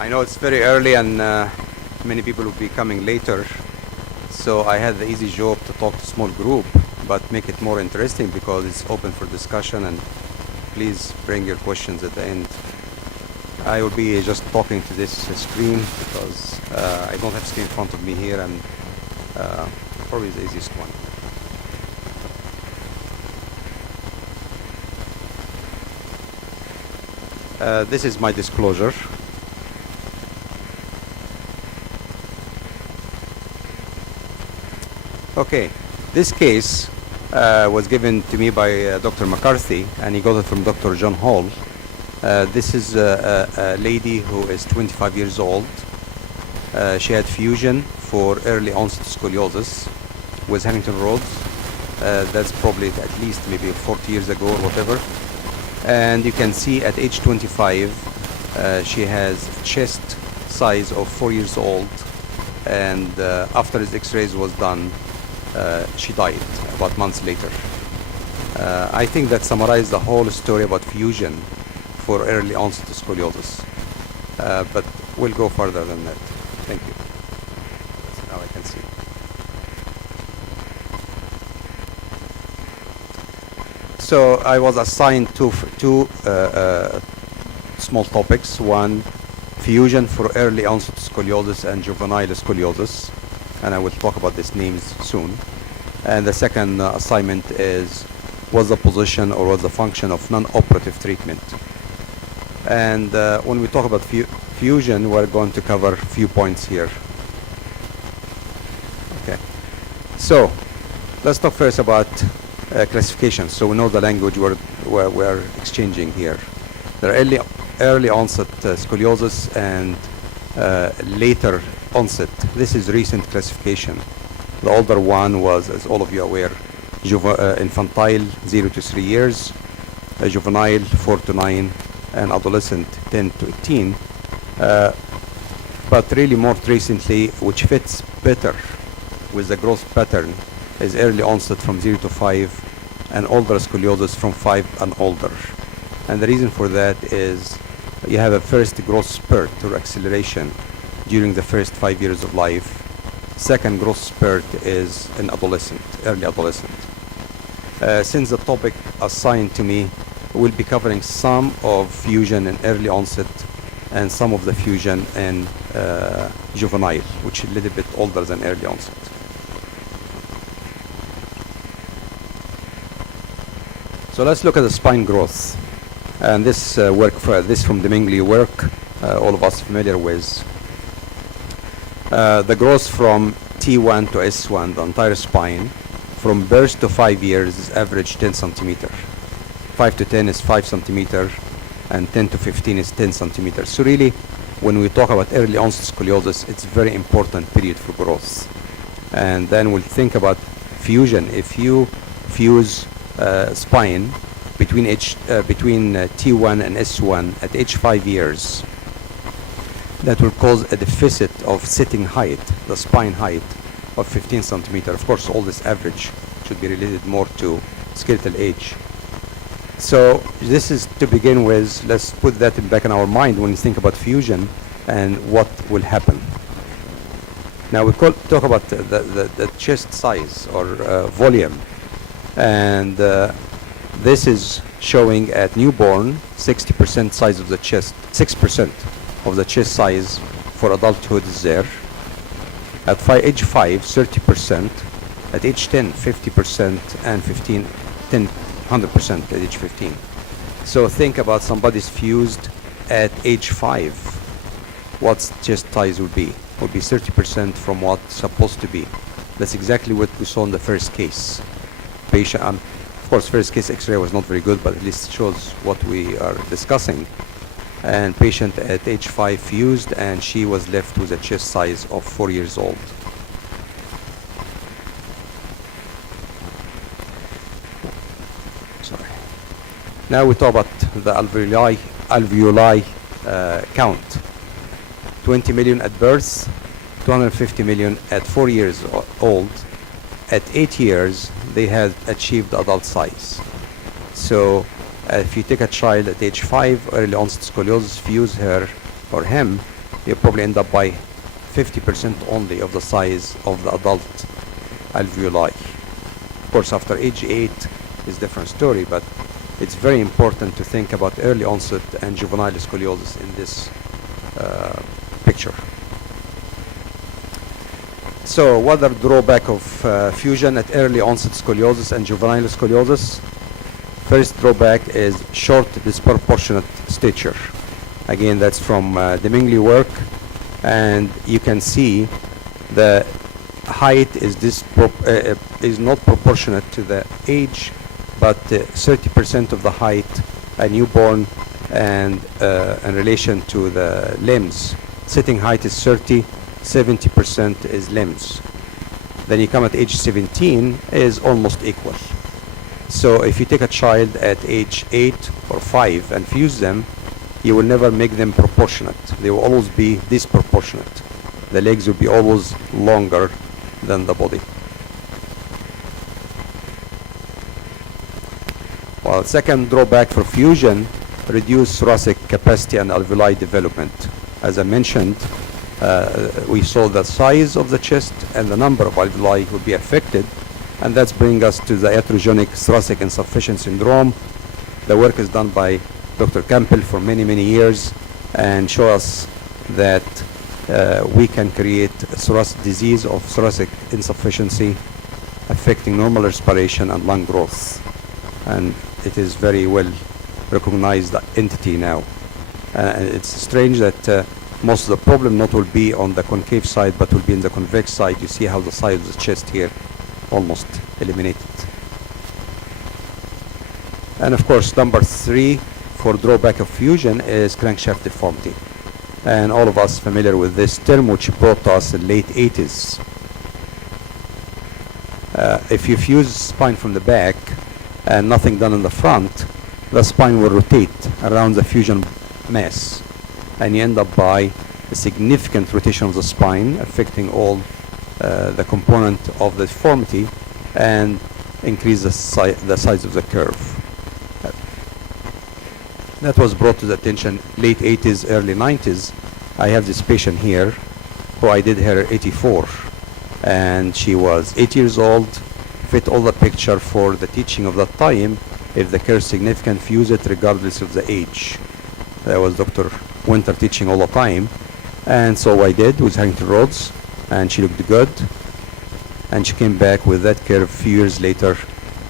I know it's very early and many people will be coming later, so I had the easy job to talk to small group, but make it more interesting because it's open for discussion, and please bring your questions at the end. I will be just talking to this screen because I don't have screen in front of me here, and probably the easiest one. This is my disclosure. Okay, this case was given to me by Dr. McCarthy, and he got it from Dr. John Hall. This is a lady who is 25 years old. She had fusion for early onset scoliosis with Huntington Road. That's probably at least maybe 40 years ago or whatever. And you can see at age 25, she has chest size of 4 years old. And after his x-rays was done, she died about months later. I think that summarized the whole story about fusion for early onset scoliosis. But we'll go further than that. Thank you. Now I can see. So I was assigned two small topics. One, fusion for early onset scoliosis and juvenile scoliosis. And I will talk about these names soon. And the second assignment is, what's the position or what's the function of non-operative treatment? And when we talk about fusion, we're going to cover a few points here. Okay. So let's talk first about classification. So we know the language we're exchanging here. There are early onset scoliosis and later onset. This is recent classification. The older one was, as all of you are aware, infantile 0 to 3 years, juvenile 4 to 9, and adolescent 10 to 18. But really more recently, which fits better with the growth pattern, is early onset from 0 to 5 and older scoliosis from 5 and older. And the reason for that is you have a first growth spurt or acceleration during the first 5 years of life. Second growth spurt is in adolescent, early adolescent. Since the topic assigned to me, we'll be covering some of fusion in early onset and some of the fusion in juvenile, which is a little bit older than early onset. So let's look at the spine growth. And this this from the Mingley work, all of us familiar with. The growth from T1 to S1, the entire spine, from birth to 5 years is average 10 centimeter. 5 to 10 is 5 centimeter, and 10 to 15 is 10 centimeters. So really, when we talk about early onset scoliosis, it's a very important period for growth. And then we'll think about fusion. If you fuse spine between T1 and S1 at age 5 years, that will cause a deficit of sitting height, the spine height, of 15 centimeter. Of course, all this average should be related more to skeletal age. So this is to begin with. Let's put that back in our mind when we think about fusion and what will happen. Now we talk about the chest size or volume, and this is showing at newborn 60% size of the chest, 6% of the chest size for adulthood is there. At age 5, 30%. At age 10, 50%, and 15, 100% at age 15. So think about somebody's fused at age 5. What's chest size would be? Would be 30% from what's supposed to be. That's exactly what we saw in the first case. Patient, of course, first case X-ray was not very good, but at least shows what we are discussing. And patient at age 5 fused, and she was left with a chest size of 4 years old. Sorry. Now we talk about the alveoli count. 20 million at birth, 250 million at 4 years old. At 8 years, they had achieved adult size. So if you take a child at age 5, early onset scoliosis, fuse her or him, you probably end up by 50% only of the size of the adult alveoli. Of course, after age 8 is a different story, but it's very important to think about early onset and juvenile scoliosis in this picture. So what are the drawback of fusion at early onset scoliosis and juvenile scoliosis? First drawback is short disproportionate stature. Again, that's from the Mingley work, and you can see the height is not proportionate to the age, but 30% of the height a newborn, and in relation to the limbs, sitting height is 30, 70% is limbs. Then you come at age 17 is almost equal. So if you take a child at age 8 or 5 and fuse them, you will never make them proportionate. They will always be disproportionate. The legs will be always longer than the body. Well, second drawback for fusion, reduced thoracic capacity and alveoli development. As I mentioned, we saw the size of the chest and the number of alveoli will be affected, and that's bringing us to the iatrogenic thoracic insufficiency syndrome. The work is done by Dr. Campbell for many, many years and show us that we can create thoracic disease of thoracic insufficiency affecting normal respiration and lung growth. And it is very well recognized entity now. It's strange that most of the problem not will be on the concave side, but will be in the convex side. You see how the side of the chest here almost eliminated. And of course, number 3 for drawback of fusion is crankshaft deformity. And all of us familiar with this term, which brought us in late 80s. If you fuse spine from the back and nothing done in the front, the spine will rotate around the fusion mass, and you end up by a significant rotation of the spine affecting all the component of the deformity and increase the size of the curve. That was brought to the attention late 80s, early 90s. I have this patient here who I did her 84, and she was 8 years old, fit all the picture for the teaching of that time. If the curve is significant, fuse it regardless of the age. That was Dr. Winter teaching all the time. And so I did with Harrington rods, and she looked good. And she came back with that curve a few years later.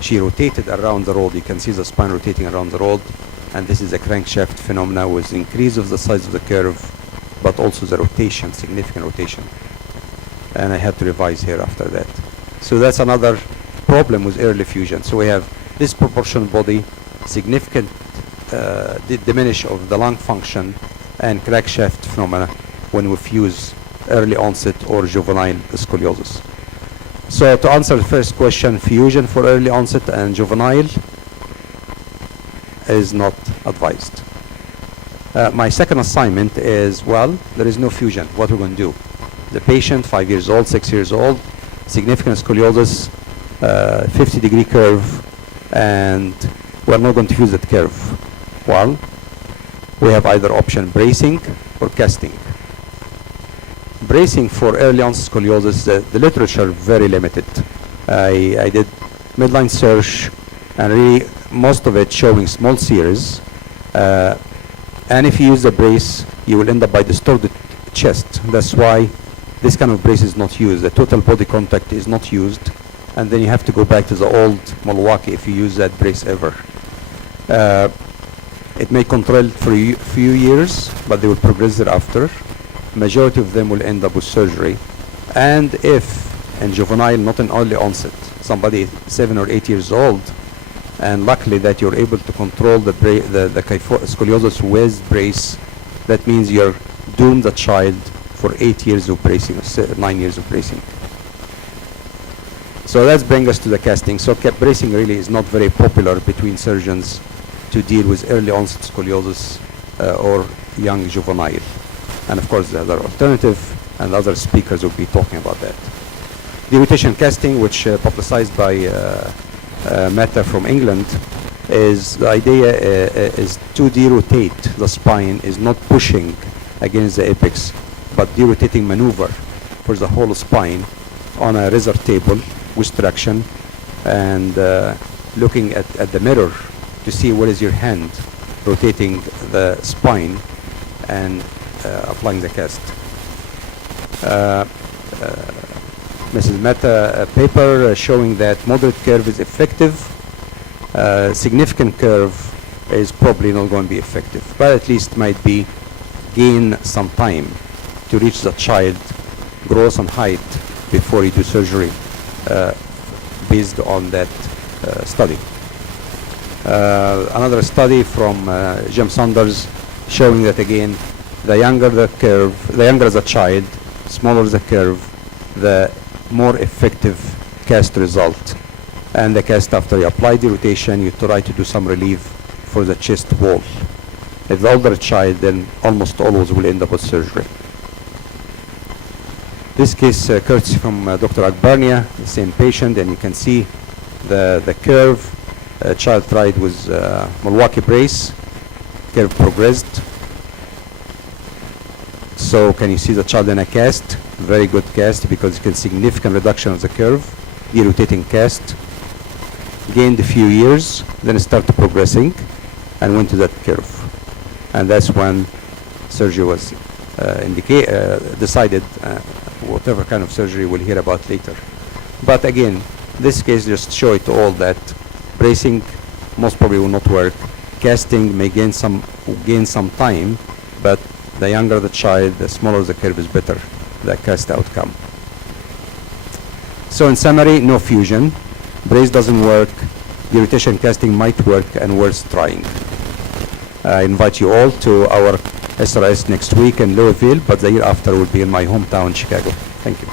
She rotated around the rod. You can see the spine rotating around the rod. And this is a crankshaft phenomena with increase of the size of the curve, but also the rotation, significant rotation. And I had to revise here after that. So that's another problem with early fusion. So we have disproportionate body, significant diminish of the lung function, and crankshaft phenomena when we fuse early onset or juvenile scoliosis. So to answer the first question, fusion for early onset and juvenile is not advised. My second assignment is, well, there is no fusion. What we're going to do? The patient, 5 years old, 6 years old, significant scoliosis, 50-degree curve, and we're not going to fuse that curve. Well, we have either option bracing or casting. Bracing for early onset scoliosis, the literature very limited. I did midline search, and really most of it showing small series. And if you use the brace, you will end up by distorted chest. That's why this kind of brace is not used. The total body contact is not used. And then you have to go back to the old Milwaukee if you use that brace ever. It may control for a few years, but they will progress thereafter. Majority of them will end up with surgery. And if in juvenile, not in early onset, somebody 7 or 8 years old, and luckily that you're able to control the scoliosis with brace, that means you're doomed the child for 8 years of bracing, or 9 years of bracing. So that brings us to the casting. So bracing really is not very popular between surgeons to deal with early onset scoliosis or young juvenile. And of course the other alternative, and other speakers will be talking about that. The rotation casting, which publicized by Meta from England, is the idea is to derotate the spine, is not pushing against the apex, but derotating maneuver for the whole spine on a riser table with traction, and looking at the mirror to see what is your hand rotating the spine and applying the cast. Mrs. Mehta, a paper showing that moderate curve is effective. Significant curve is probably not going to be effective, but at least might be gain some time to reach the child growth and height before you do surgery, based on that study. Another study from Jim Saunders showing that again, the younger the curve, the younger the child, smaller the curve, the more effective cast result. And the cast, after you apply the rotation, you try to do some relief for the chest wall. If the older child, then almost always will end up with surgery. This case courtesy from Dr. Akbarnia, the same patient, and you can see the curve. Child tried with Milwaukee brace, curve progressed. So can you see the child in a cast? Very good cast, because you can see significant reduction of the curve, derotating cast. Gained a few years, then it started progressing and went to that curve. And that's when surgery was decided, whatever kind of surgery we'll hear about later. But again, this case just show it all that bracing most probably will not work. Casting may gain some time, but the younger the child, the smaller the curve is better, the cast outcome. So in summary, no fusion. Brace doesn't work. Derotation casting might work and worth trying. I invite you all to our SRS next week in Louisville, but the year after will be in my hometown, Chicago. Thank you.